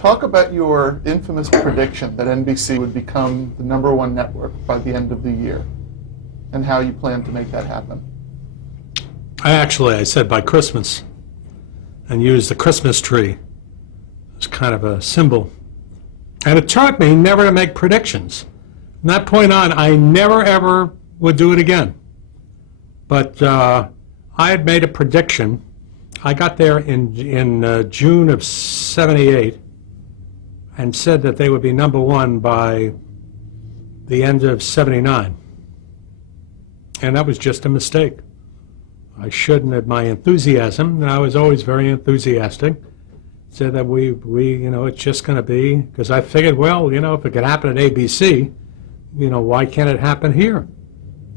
Talk about your infamous prediction that NBC would become the #1 network by the end of the year, and how you plan to make that happen. I said by Christmas, and used the Christmas tree as kind of a symbol. And it taught me never to make predictions. From that point on, I never, ever would do it again. But I had made a prediction. I got there in June of '78 and said that they would be #1 by the end of '79. And that was just a mistake. I shouldn't have my enthusiasm, and I was always very enthusiastic. Said that we it's just going to be, because I figured, well, if it could happen at ABC, why can't it happen here?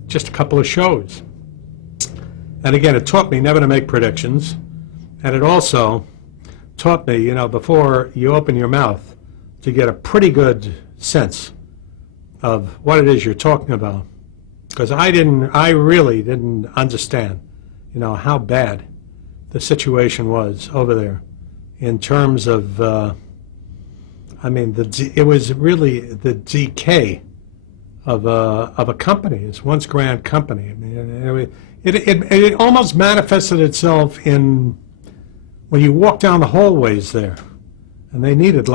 Just a couple of shows. And again, it taught me never to make predictions, and it also taught me, before you open your mouth, to get a pretty good sense of what it is you're talking about. Because I really didn't understand, how bad the situation was over there in terms of, it was really the decay of a company. It's once grand company. I mean, it almost manifested itself in when you walk down the hallways there, and they needed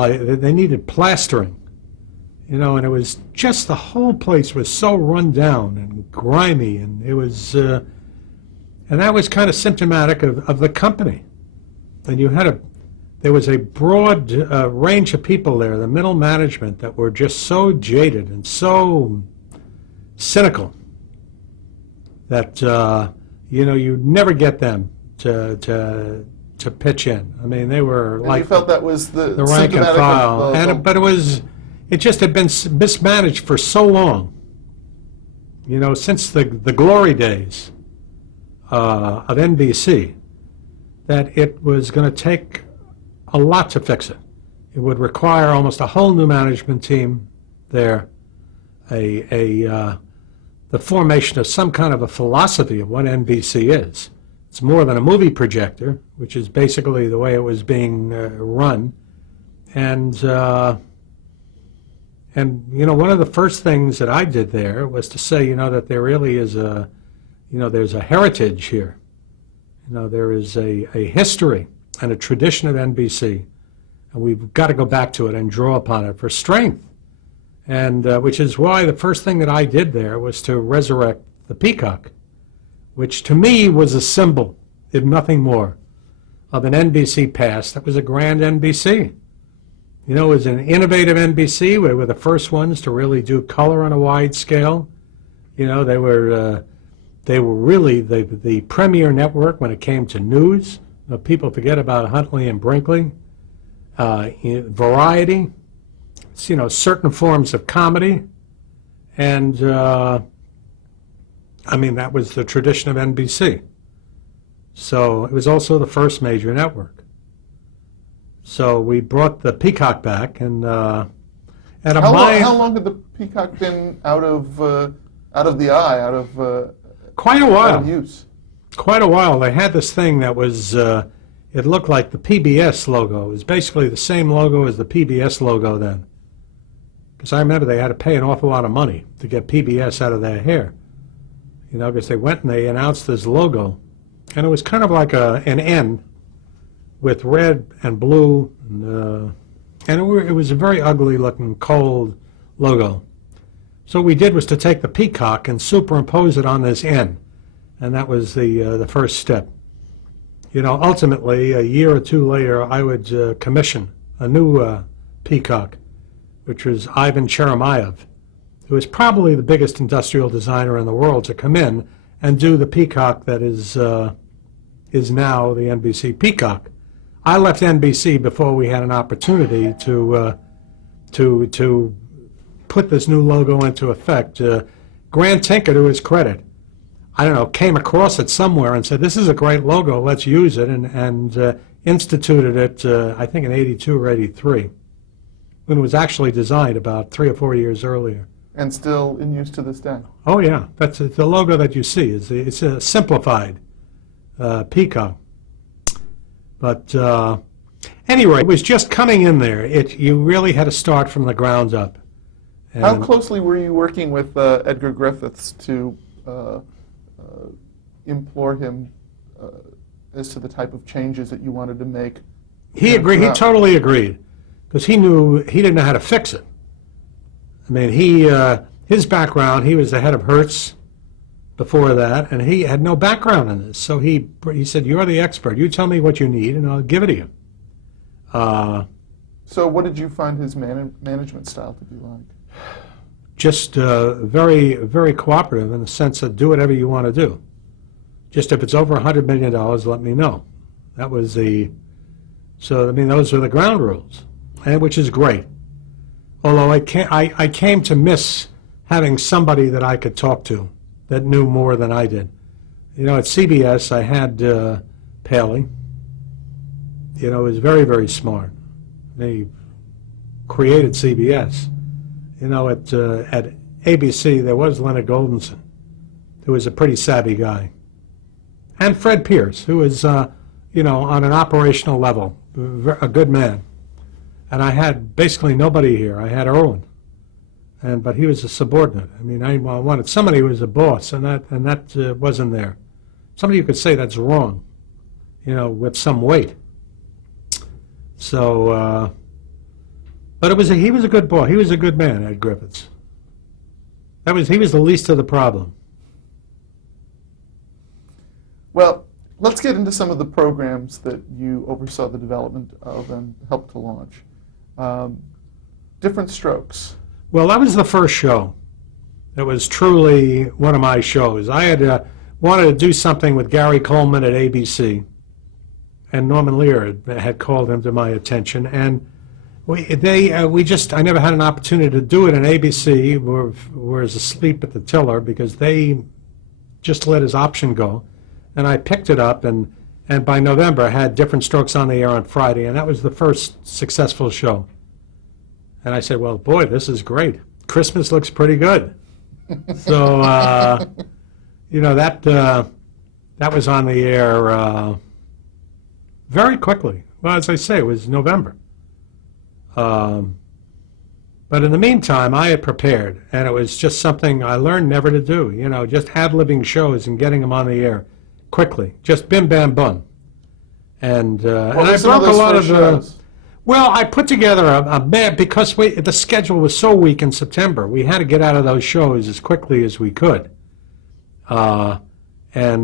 plastering. And it was just, the whole place was so run down and grimy, and it was, and that was kind of symptomatic of the company. And there was a broad range of people there, the middle management, that were just so jaded and so cynical that, you'd never get them to pitch in. I mean, they were And like you felt that was the rank and symptomatic file, but it just had been mismanaged for so long, since the glory days of NBC, that it was going to take a lot to fix it. It would require almost a whole new management team there, the formation of some kind of a philosophy of what NBC is. It's more than a movie projector, which is basically the way it was being run. And one of the first things that I did there was to say, that there really is there's a heritage here. There is a history and a tradition of NBC, and we've got to go back to it and draw upon it for strength. And which is why the first thing that I did there was to resurrect the Peacock, which to me was a symbol, if nothing more, of an NBC past that was a grand NBC. It was an innovative NBC. We were the first ones to really do color on a wide scale. They were really the premier network when it came to news. People forget about Huntley and Brinkley. Variety, certain forms of comedy, and that was the tradition of NBC. So it was also the first major network. So we brought the Peacock back, and how long had the Peacock been out of the eye, quite a while, out of use? Quite a while. They had this thing that was, it looked like the PBS logo. It was basically the same logo as the PBS logo then. Because I remember they had to pay an awful lot of money to get PBS out of their hair. Because they went and they announced this logo, and it was kind of like an N with red and blue, and it was a very ugly-looking, cold logo. So what we did was to take the Peacock and superimpose it on this N, and that was the first step. Ultimately, a year or two later, I would commission a new Peacock, which was Ivan Cheremayev, who is probably the biggest industrial designer in the world to come in and do the Peacock that is now the NBC Peacock. I left NBC before we had an opportunity to put this new logo into effect. Grant Tinker, to his credit, came across it somewhere and said, this is a great logo, let's use it, and instituted it, I think in '82 or '83, when it was actually designed about 3 or 4 years earlier. And still in use to this day. Oh yeah, that's the logo that you see. It's a simplified Peacock. But Anyway, it was just coming in there. You really had to start from the ground up. And How closely were you working with Edgar Griffiths to implore him as to the type of changes that you wanted to make? He agreed. He totally agreed, because he knew he didn't know how to fix it. I mean, his background, he was the head of Hertz before that, and he had no background in this. So he said, "You're the expert. You tell me what you need, and I'll give it to you." So what did you find his management style to be like? Just very, very cooperative in the sense of do whatever you want to do. Just if it's over $100 million, let me know. That was so I mean, those were the ground rules, and which is great. Although I came to miss having somebody that I could talk to that knew more than I did. You know, at CBS, I had Paley. You know, he was very, very smart. He created CBS. You know, at ABC, there was Leonard Goldenson, who was a pretty savvy guy. And Fred Pierce, who was, you know, on an operational level, a good man. And I had basically nobody here. I had Irwin, but he was a subordinate. I mean, I wanted somebody who was a boss, and that wasn't there. Somebody who could say that's wrong, you know, with some weight. So, but he was a good boy. He was a good man, Ed Griffiths. He was the least of the problem. Well, let's get into some of the programs that you oversaw the development of and helped to launch. Diff'rent Strokes. Well, that was the first show. It was truly one of my shows. I had wanted to do something with Gary Coleman at ABC, and Norman Lear had called him to my attention, and I never had an opportunity to do it, and ABC was asleep at the tiller because they just let his option go, and I picked it up, and by November I had Diff'rent Strokes on the air on Friday, and that was the first successful show. And I said, well, boy, this is great. Christmas looks pretty good. So, you know, that was on the air very quickly. Well, as I say, it was November. But in the meantime, I had prepared, and it was just something I learned never to do, you know, just ad-libbing shows and getting them on the air quickly, just bim, bam, bum. And I broke a lot of shows? Well, I put together because the schedule was so weak in September, we had to get out of those shows as quickly as we could. So I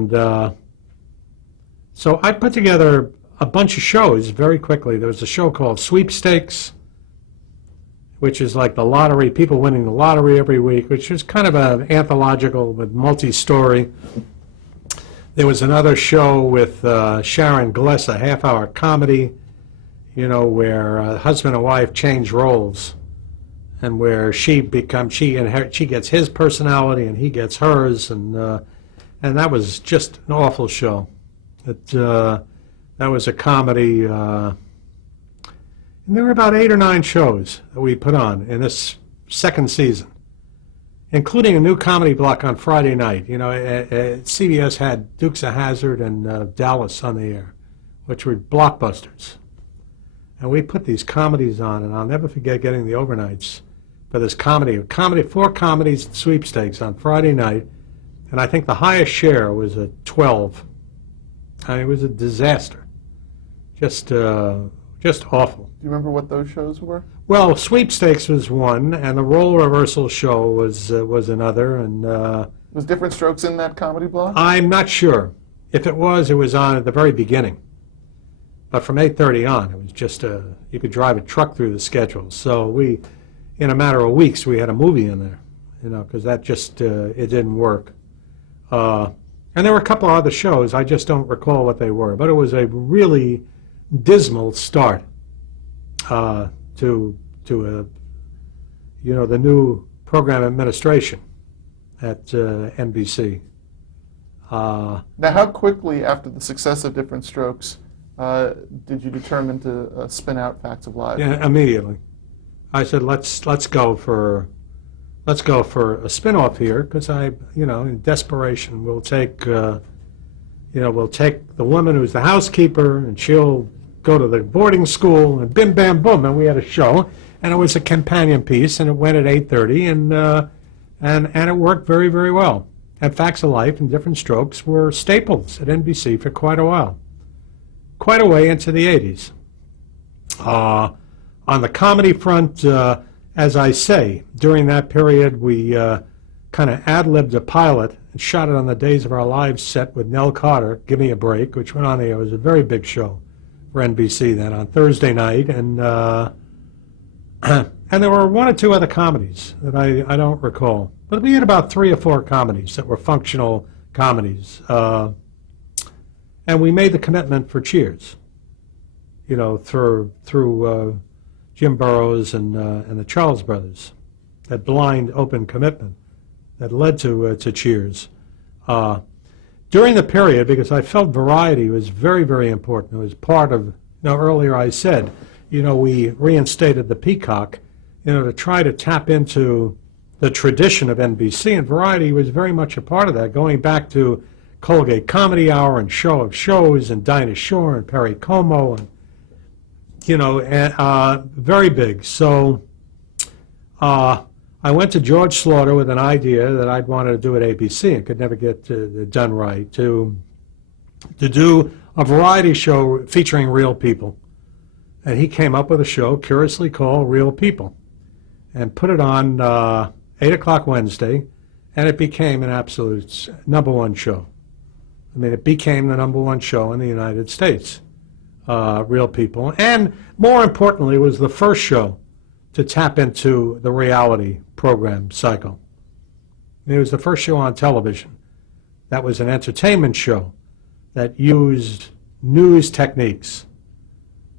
put together a bunch of shows very quickly. There was a show called Sweepstakes, which is like the lottery, people winning the lottery every week, which was kind of an anthological but multi-story. There was another show with Sharon Gless, a half-hour comedy, you know, where husband and wife change roles, and where she gets his personality and he gets hers, and that was just an awful show. That was a comedy. And there were about 8 or 9 shows that we put on in this second season, including a new comedy block on Friday night. You know, CBS had Dukes of Hazzard and Dallas on the air, which were blockbusters. And we put these comedies on, and I'll never forget getting the overnights for this comedy. 4 comedies and sweepstakes on Friday night, and I think the highest share was a 12. I mean, it was a disaster. Just awful. Do you remember what those shows were? Well, Sweepstakes was one, and the Role Reversal Show was another, and was Diff'rent Strokes in that comedy block? I'm not sure. If it was on at the very beginning. But from 8:30 on, it was just you could drive a truck through the schedule. So we, in a matter of weeks, we had a movie in there, you know, because that just it didn't work. And there were a couple of other shows. I just don't recall what they were, but it was a really dismal start to the new program administration at NBC. Now, how quickly after the success of Diff'rent Strokes did you determine to spin out Facts of Life? Yeah, immediately. I said, let's go for a spin-off here, because in desperation, we'll take the woman who's the housekeeper, and she'll go to the boarding school, and bim, bam, boom, and we had a show, and it was a companion piece, and it went at 8:30, and it worked very, very well. And Facts of Life and Diff'rent Strokes were staples at NBC for quite a while, quite a way into the 80s. On the comedy front, as I say, during that period, we kind of ad-libbed a pilot and shot it on the Days of Our Lives set with Nell Carter, Give Me a Break, which went on there. It was a very big show for NBC then on Thursday night, and and there were one or two other comedies that I don't recall. But we had about 3 or 4 comedies that were functional comedies. And we made the commitment for Cheers, you know, through Jim Burrows and the Charles Brothers, that blind, open commitment that led to Cheers. During the period, because I felt variety was very, very important. It was part of, you know, earlier I said, you know, we reinstated the Peacock, you know, to try to tap into the tradition of NBC, and variety was very much a part of that, going back to Colgate Comedy Hour and Show of Shows and Dinah Shore and Perry Como, and, you know, very big. So I went to George Slaughter with an idea that I'd wanted to do at ABC and could never get done right, to do a variety show featuring real people. And he came up with a show curiously called Real People and put it on 8 o'clock Wednesday, and it became an absolute #1 show. I mean, it became the #1 show in the United States, Real People. And more importantly, it was the first show to tap into the reality program cycle. It was the first show on television that was an entertainment show that used news techniques.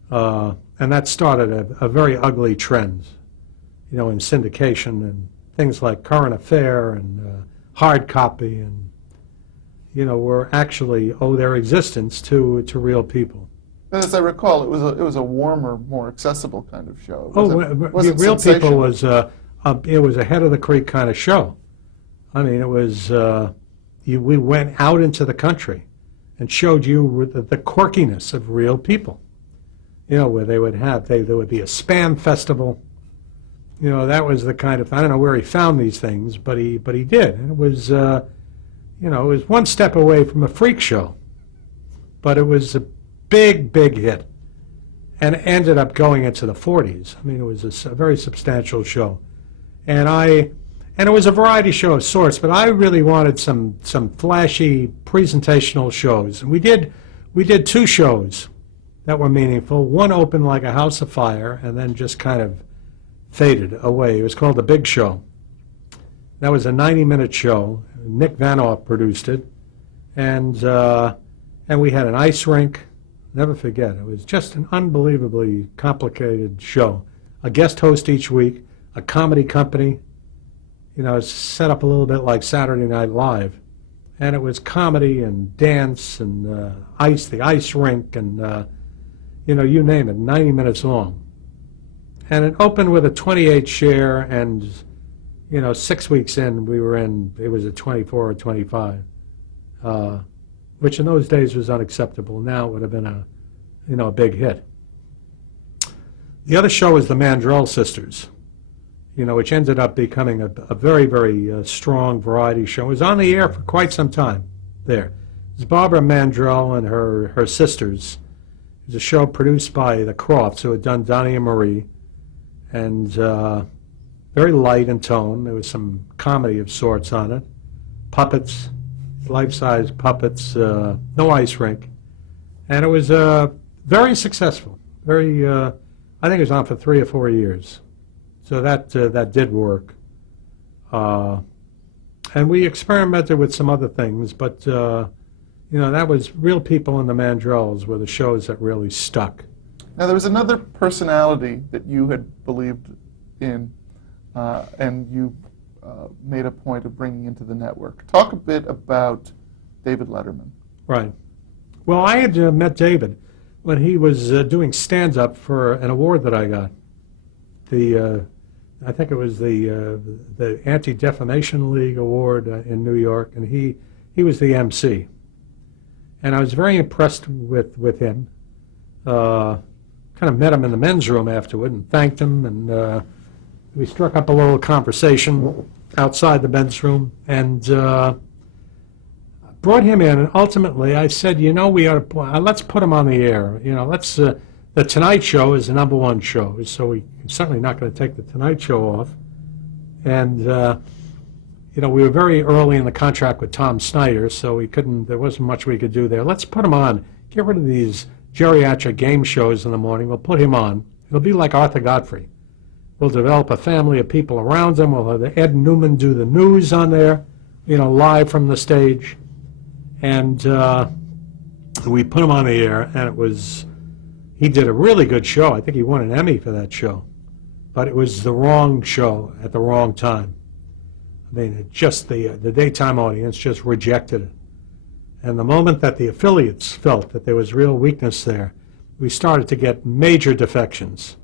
And that started a very ugly trend, you know, in syndication and things like Current Affair and Hard Copy, and, you know, were actually owe their existence to Real People. As I recall, it was a warmer, more accessible kind of show. Real People was it was a head of the creek kind of show. I mean, it was we went out into the country and showed you the quirkiness of real people. You know, where they would have there would be a spam festival. You know, that was the kind of, I don't know where he found these things, but he did. And it was you know, it was one step away from a freak show, but it was a big, big hit, and ended up going into the 40s. I mean, it was a very substantial show, and it was a variety show of sorts. But I really wanted some flashy presentational shows, and we did 2 shows that were meaningful. One opened like a house of fire, and then just kind of faded away. It was called The Big Show. That was a 90-minute show. Nick Vanoff produced it, and we had an ice rink. Never forget. It was just an unbelievably complicated show. A guest host each week, a comedy company. You know, it's set up a little bit like Saturday Night Live, and it was comedy and dance and the ice rink, and you know, you name it, 90 minutes long. And it opened with a 28 share, and, you know, 6 weeks in, it was a 24 or 25, which in those days was unacceptable. Now it would have been a big hit. The other show was the Mandrell Sisters, you know, which ended up becoming a very, very strong variety show. It was on the air for quite some time there. It was Barbara Mandrell and her sisters. It was a show produced by the Crofts, who had done Donny and Marie, and very light in tone. There was some comedy of sorts on it. Puppets, life-size puppets, no ice rink. And it was very successful. Very, I think it was on for 3 or 4 years. So that did work. And we experimented with some other things, but you know, that was Real People and the Mandrells were the shows that really stuck. Now, there was another personality that you had believed in, and you made a point of bringing into the network. Talk a bit about David Letterman. Right. Well, I had met David when he was doing stand-up for an award that I got. I think it was the Anti-Defamation League Award in New York, and he was the MC. And I was very impressed with him. kind of met him in the men's room afterward and thanked him, and we struck up a little conversation outside the men's room, and brought him in. And ultimately, I said, we ought to let's put him on the air. Let's. The Tonight Show is the #1 show, so we're certainly not going to take the Tonight Show off. And we were very early in the contract with Tom Snyder, so there wasn't much we could do there. Let's put him on. Get rid of these geriatric game shows in the morning. We'll put him on. It'll be like Arthur Godfrey. We'll develop a family of people around him. We'll have Ed Newman do the news on there, live from the stage. And we put him on the air, and he did a really good show. I think he won an Emmy for that show. But it was the wrong show at the wrong time. I mean, the daytime audience just rejected it. And the moment that the affiliates felt that there was real weakness there, we started to get major defections.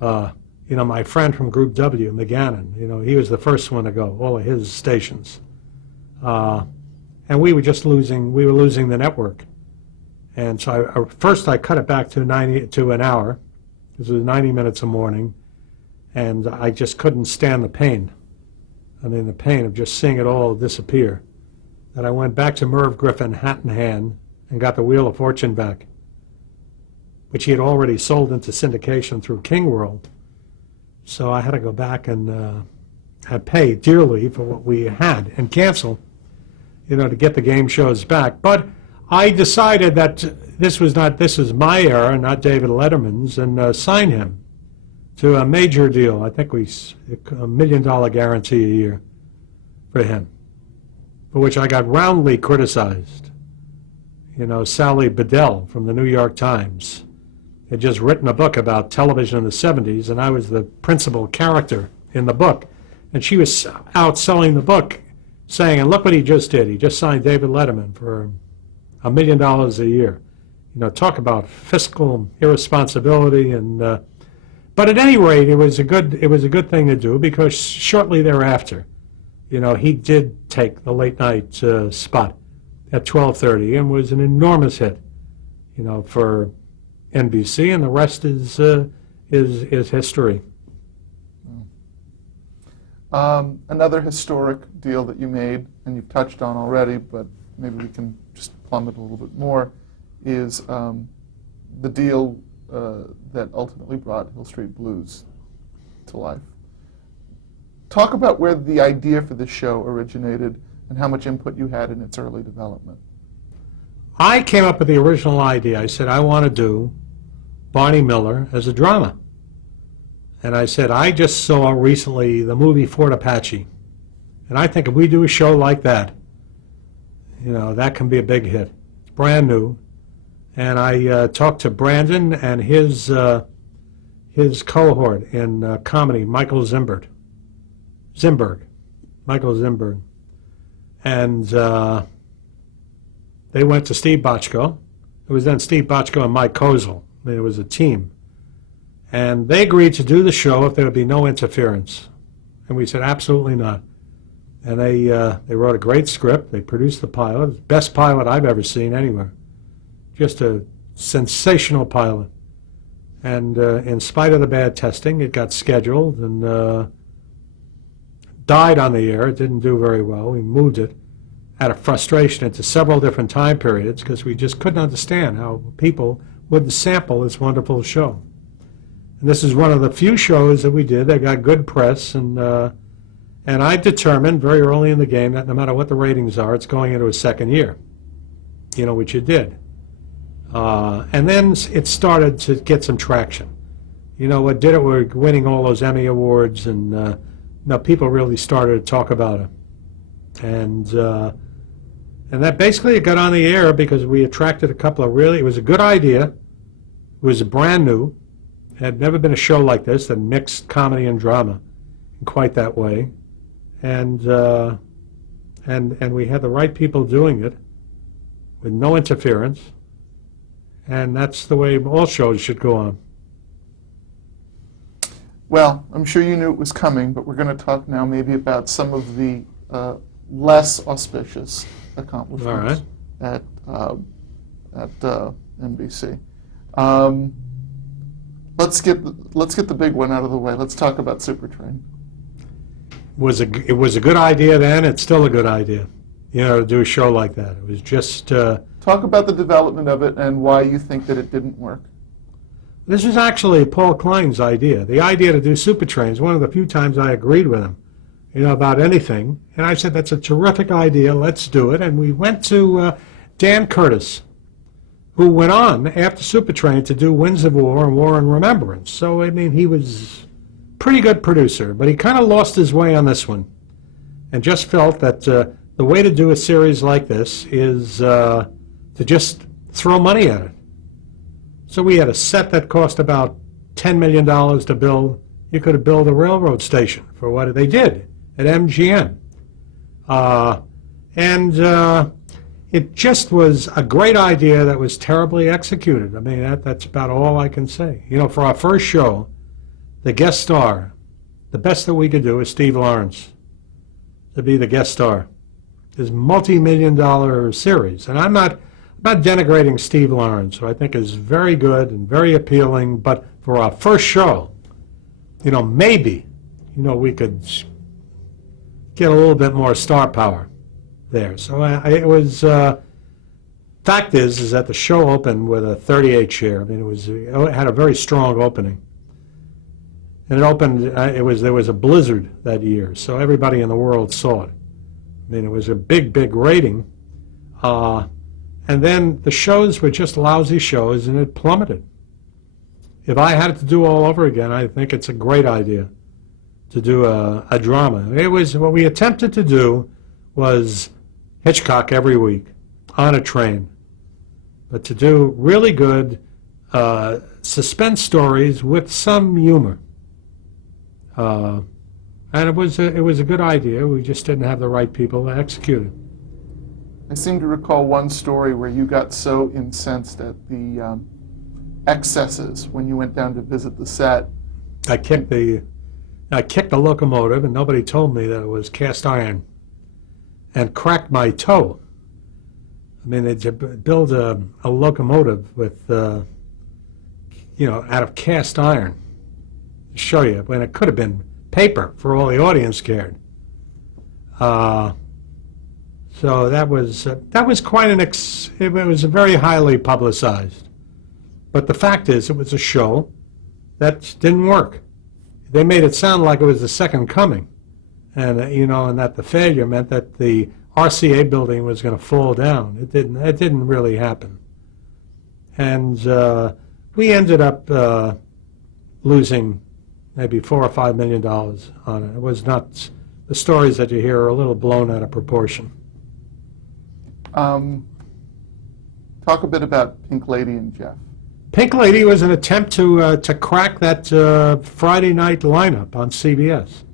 My friend from Group W, McGannon, he was the first one to go, all of his stations. And we were losing the network. And so first I cut it back to an hour. This was 90 minutes a morning. And I just couldn't stand the pain. I mean, the pain of just seeing it all disappear. And I went back to Merv Griffin, hat in hand, and got the Wheel of Fortune back, which he had already sold into syndication through King World. So I had to go back and pay dearly for what we had and cancel, to get the game shows back. But I decided that this was my era, not David Letterman's, and sign him to a major deal. I think $1 million guarantee a year for him, for which I got roundly criticized. Sally Bedell from the New York Times had just written a book about television in the 70s, and I was the principal character in the book. And she was out selling the book, saying, and look what he just did. He just signed David Letterman for $1 million a year. Talk about fiscal irresponsibility. But at any rate, it was a good thing to do, because shortly thereafter, he did take the late night spot at 12:30 and was an enormous hit, for NBC, and the rest is history. Another historic deal that you made, and you've touched on already, but maybe we can just plumb it a little bit more, is the deal that ultimately brought Hill Street Blues to life. Talk about where the idea for this show originated and how much input you had in its early development. I came up with the original idea. I said, I want to do Barney Miller as a drama. And I said, I just saw recently the movie Fort Apache. And I think if we do a show like that, that can be a big hit. It's brand new. And I talked to Brandon and his cohort in comedy, Michael Zimberg. And they went to Steve Bochco. It was then Steve Bochco and Mike Kozel. I mean, it was a team. And they agreed to do the show if there would be no interference. And we said, absolutely not. And they wrote a great script. They produced the pilot. It was the best pilot I've ever seen anywhere. Just a sensational pilot. And in spite of the bad testing, it got scheduled and died on the air. It didn't do very well. We moved it out of frustration into several different time periods because we just couldn't understand how people wouldn't sample this wonderful show. And this is one of the few shows that we did that got good press, and I determined very early in the game that no matter what the ratings are, it's going into a second year, which it did. And then it started to get some traction. What did it? We're winning all those Emmy Awards, and people really started to talk about it. And that basically it got on the air because we attracted a couple of it was a good idea. It was brand new. Had never been a show like this that mixed comedy and drama in quite that way. And we had the right people doing it with no interference. And that's the way all shows should go on. Well, I'm sure you knew it was coming, but we're going to talk now maybe about some of the less auspicious accomplishments at NBC. Um, let's get the big one out of the way. Let's talk about Supertrain. It was a good idea then. It's still a good idea, to do a show like that. It was just. Talk about the development of it and why you think that it didn't work. This was actually Paul Klein's idea. The idea to do Supertrain is one of the few times I agreed with him, about anything. And I said, that's a terrific idea. Let's do it. And we went to Dan Curtis, who went on after Supertrain to do Winds of War and War and Remembrance. So, he was a pretty good producer, but he kind of lost his way on this one and just felt that the way to do a series like this is to just throw money at it. So we had a set that cost about $10 million to build. You could have built a railroad station for what they did at MGM. It just was a great idea that was terribly executed. That's about all I can say. For our first show, the guest star, the best that we could do is Steve Lawrence to be the guest star. This multi-million-dollar series. And I'm not denigrating Steve Lawrence, who I think is very good and very appealing, but for our first show, maybe, we could get a little bit more star power there. So it was, fact is that the show opened with a 38 share. It had a very strong opening. And it opened, there was a blizzard that year, so everybody in the world saw it. It was a big, big rating. And then the shows were just lousy shows, and it plummeted. If I had it to do all over again, I think it's a great idea to do a drama. What we attempted to do was Hitchcock every week on a train, but to do really good suspense stories with some humor. And it was a good idea. We just didn't have the right people to execute it. I seem to recall one story where you got so incensed at the excesses when you went down to visit the set. I kicked the locomotive, and nobody told me that it was cast iron, and cracked my toe. They build a locomotive with, out of cast iron. To show you, when it could have been paper for all the audience cared. So that was quite it was very highly publicized. But the fact is, it was a show that didn't work. They made it sound like it was the second coming, and and that the failure meant that the RCA building was going to fall down. It didn't. It didn't really happen, and we ended up losing maybe $4 or $5 million on it. It was not. The stories that you hear are a little blown out of proportion. Talk a bit about Pink Lady and Jeff. Pink Lady was an attempt to crack that Friday night lineup on CBS.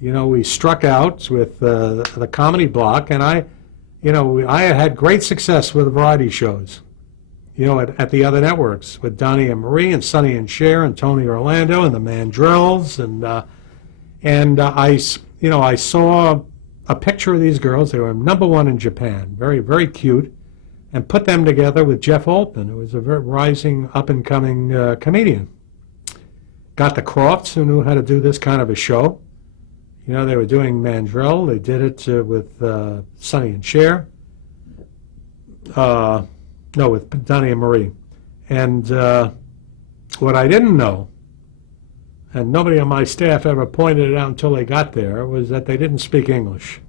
We struck out with the comedy block, and I had great success with the variety shows. At the other networks with Donny and Marie and Sonny and Cher and Tony Orlando and the Mandrills, and I saw a picture of these girls. They were #1 in Japan, very, very cute, and put them together with Jeff Altman, who was a very rising, up-and-coming comedian. Got the Crofts, who knew how to do this kind of a show. They were doing Mandrill. They did it with Sonny and Cher. No, with Donny and Marie. And what I didn't know, and nobody on my staff ever pointed it out until they got there, was that they didn't speak English,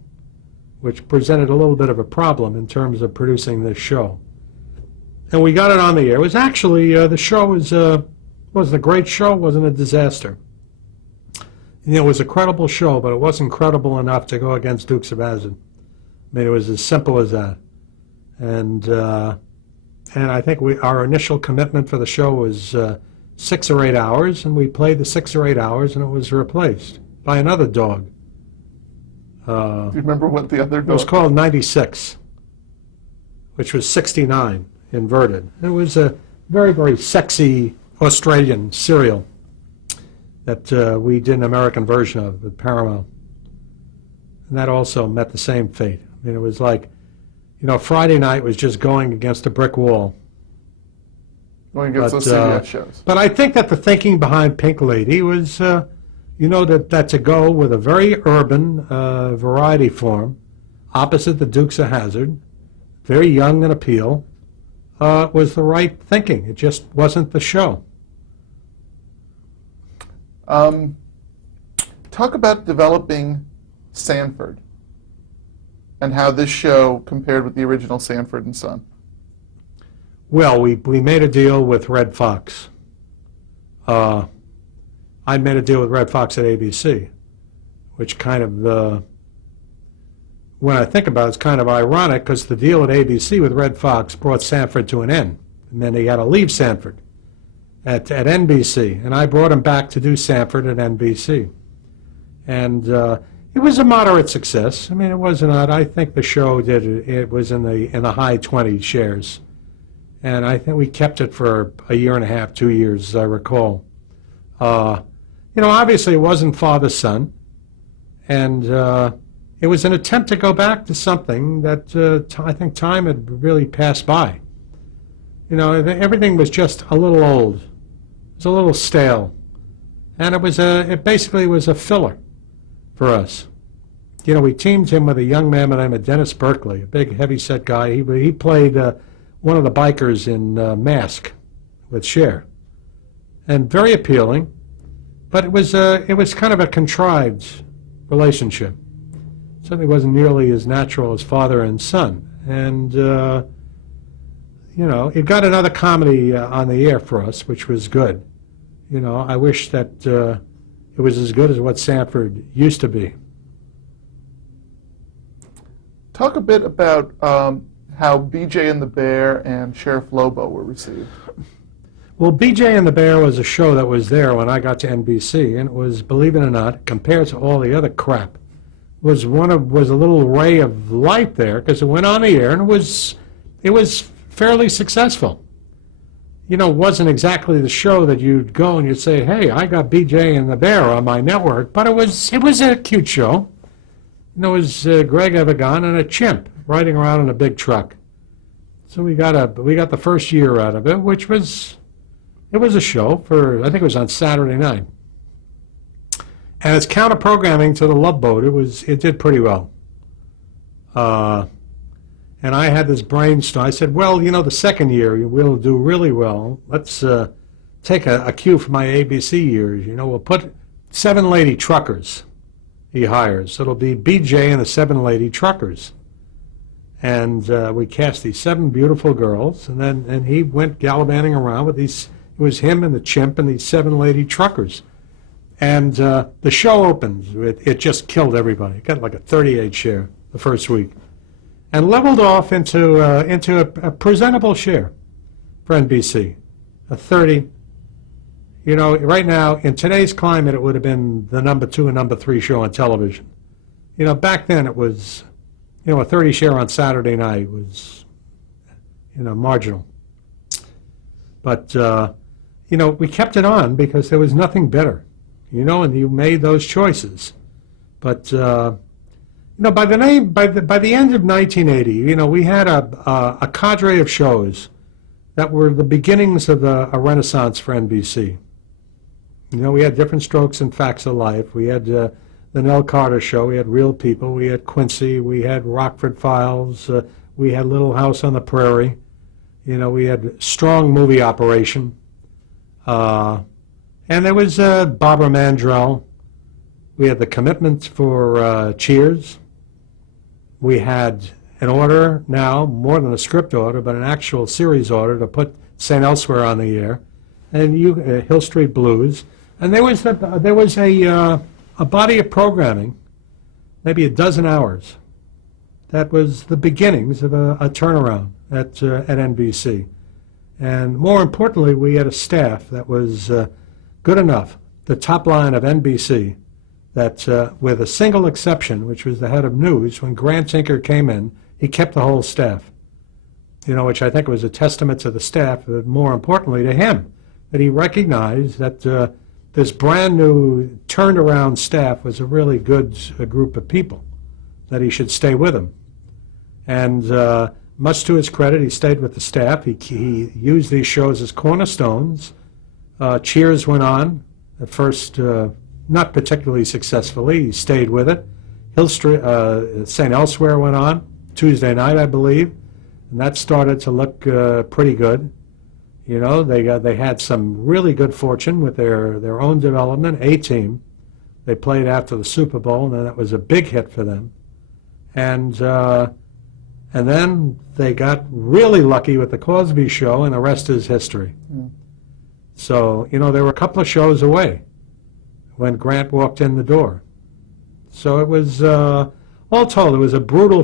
which presented a little bit of a problem in terms of producing this show. And we got it on the air. It was actually, the show wasn't a great show, wasn't a disaster. It was a credible show, but it wasn't credible enough to go against Dukes of Hazzard. It was as simple as that. And I think our initial commitment for the show was 6 or 8 hours, and we played the 6 or 8 hours, and it was replaced by another dog. Do you remember what the other dog? It was called 96, which was 69 inverted. It was a very, very sexy Australian serial that we did an American version of with Paramount. And that also met the same fate. It was like, Friday night was just going against a brick wall. Going against those CBS shows. But I think that the thinking behind Pink Lady was, that to go with a very urban variety form opposite the Dukes of Hazzard, very young in appeal, was the right thinking. It just wasn't the show. Talk about developing Sanford and how this show compared with the original Sanford and Son. Well, we made a deal with Red Fox. I made a deal with Red Fox at ABC, which kind of, when I think about it, it's kind of ironic because the deal at ABC with Red Fox brought Sanford to an end. And then he had to leave Sanford at NBC. And I brought him back to do Sanford at NBC. And it was a moderate success. I mean, it wasn't. I think the show it was in the high 20 shares. And I think we kept it for a year and a half, 2 years, as I recall. Obviously it wasn't father-son, and it was an attempt to go back to something that I think time had really passed by. Everything was just a little old. It was a little stale, and it basically was a filler for us. We teamed him with a young man by the name of Dennis Berkeley, a big, heavy-set guy. He played one of the bikers in Mask with Cher, and very appealing, but it was kind of a contrived relationship. Certainly wasn't nearly as natural as father and son, and it got another comedy on the air for us, which was good. I wish that it was as good as what Sanford used to be. Talk a bit about how BJ and the Bear and Sheriff Lobo were received. Well, BJ and the Bear was a show that was there when I got to NBC, and it was, believe it or not, compared to all the other crap, was a little ray of light there because it went on the air and it was fairly successful. It wasn't exactly the show that you'd go and you'd say, "Hey, I got BJ and the Bear on my network," but it was a cute show. It was Greg Evigan and a chimp riding around in a big truck. So we got the first year out of it, which was a show for, I think it was on Saturday night. And it's counter programming to the Love Boat. It did pretty well. And I had this brainstorm. I said, well, the second year we'll do really well. Let's take a cue from my ABC years. We'll put 7 lady truckers he hires. It'll be BJ and the 7 lady truckers. And we cast these 7 beautiful girls, and he went gallivanting around with these. It was him and the chimp and these 7 lady truckers. And the show opened. It just killed everybody. It got like a 38 share the first week, and leveled off into a presentable share for NBC, a 30. Right now in today's climate, it would have been the number 2 and number 3 show on television. Back then it was. A 30 share on Saturday night was, marginal. But, we kept it on because there was nothing better, and you made those choices. But, by the end of 1980, we had a cadre of shows that were the beginnings of a renaissance for NBC. We had Diff'rent Strokes and Facts of Life. We had the Nell Carter Show, we had Real People, we had Quincy, we had Rockford Files, we had Little House on the Prairie, we had Strong Movie Operation, and there was Barbara Mandrell. We had The Commitment for Cheers. We had an order now, more than a script order, but an actual series order to put St. Elsewhere on the air, and Hill Street Blues, and there was a body of programming, maybe a dozen hours. That was the beginnings of a turnaround at NBC. And more importantly, we had a staff that was good enough, the top line of NBC, that with a single exception, which was the head of news, when Grant Tinker came in, he kept the whole staff, which I think was a testament to the staff, but more importantly to him, that he recognized that this brand new turned around staff was a really good group of people, that he should stay with them. And much to his credit, he stayed with the staff. He used these shows as cornerstones. Cheers went on, at first not particularly successfully. He stayed with it. Hill Street, St. Elsewhere went on, Tuesday night, I believe, and that started to look pretty good. You know, they had some really good fortune with their own development, A-Team. They played after the Super Bowl, and that was a big hit for them. And then they got really lucky with the Cosby Show, and the rest is history. Mm. So, you know, they were a couple of shows away when Grant walked in the door. So it was, all told, it was a brutal